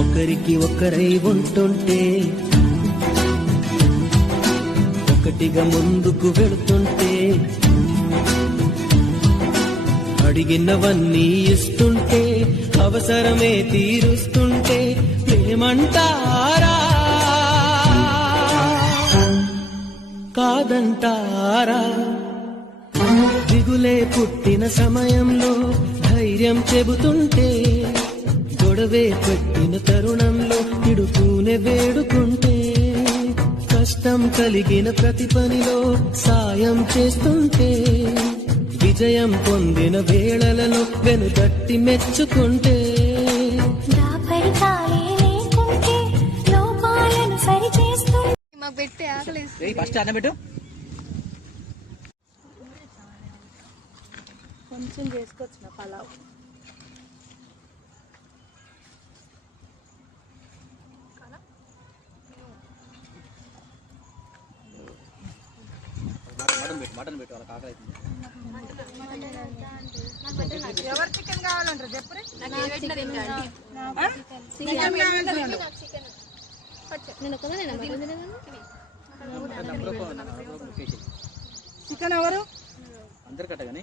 ఒకరికి ఒకరై ఉంటుంటే ఒకటిగా ముందుకు వెళుతుంటే అడిగినవన్నీ ఇస్తుంటే అవసరమే తీరుస్తుంటే ప్రేమంటారా కాదంటారా దిగులే పుట్టిన సమయంలో ధైర్యం చెబుతుంటే గొడవే పెట్టిన తరుణంలో ఇడుతూనే వేడుకుంటే కష్టం కలిగిన ప్రతి పనిలో సాయం చేస్తుంటే విజయం పొందిన వేళలలో వెనుదట్టి మెచ్చుకుంటే కొంచెం చేసుకోవచ్చు పలావ్ మటన్ పెట్టు వాళ్ళకి ఆకలి అవుతుంది. ఎవరు చికెన్ కావాలంటారు చెప్పు. చికెన్ ఎవరు అందరు కట్ట కానీ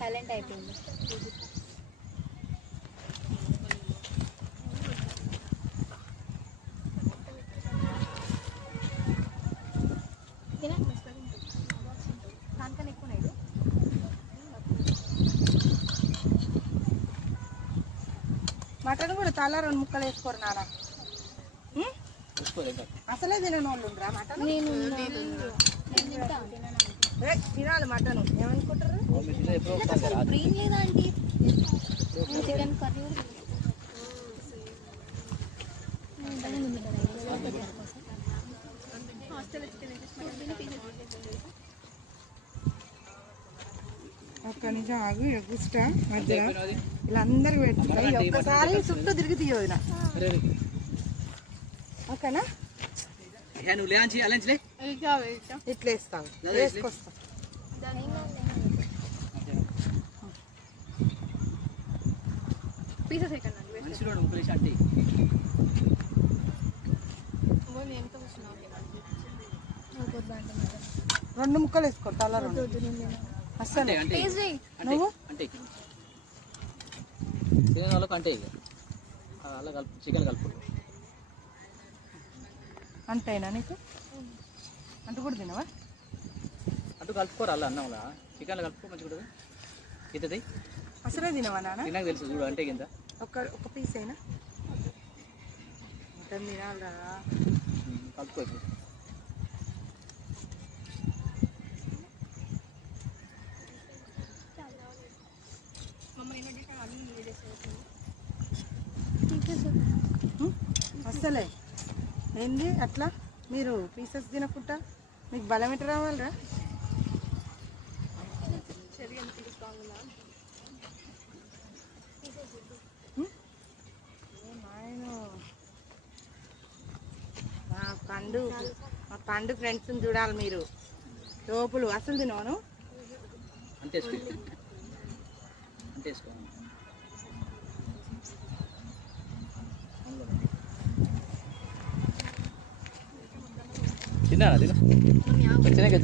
సైలెంట్ అయిపోయింది. మటన్ కూడా చాలా 2 ముక్కలు వేసుకోరు నాన్న. అసలే తినని వాళ్ళు ఉండరా మటన్? తినాలి మటన్. ఏమనుకుంటారు? ఒక్క నిమిషం ఆగు. ఎగుస్టా మధ్య ఇలా అందరికి పెట్టుకుంటాయి. ఒక్కసారి చుట్టూ తిరిగి తీయొదిన. ఓకేనా? ఇట్లా వేస్తావు వేసుకొస్తా. రెండు ముక్కలు వేసుకోండి. తల 2 అసలు నువ్వు తినే వాళ్ళకు అంటే అలా కలుపు చికెన్ కలుపు అంతేనా నీకు? అంత కూడా తినవా? అటు కలుపుకోరు అలా అన్నంలా చికెన్ కలుపుకో మంచిగా ఇతది అసలే తినవా నాన్న? తినకు తెలుసు చూడు అంటే కింద ఒక పీస్ అయినా మటన్ తినాలరా. కలుపుకో. అసలే ఏంది అట్లా మీరు పీసెస్ తినకుండా మీకు బలం ఎట్లా రావాలరా? మా పండు ఫ్రెండ్స్ని చూడాలి మీరు. లోపులు అసలు తినవను అంటే తిన్నారా? తిన తినగా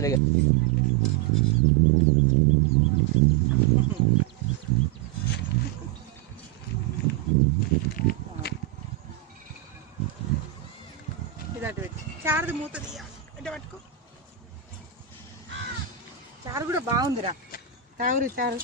చారుది మూత అంటే పట్టుకో. చారు కూడా బాగుందిరా. తాగురు చారు.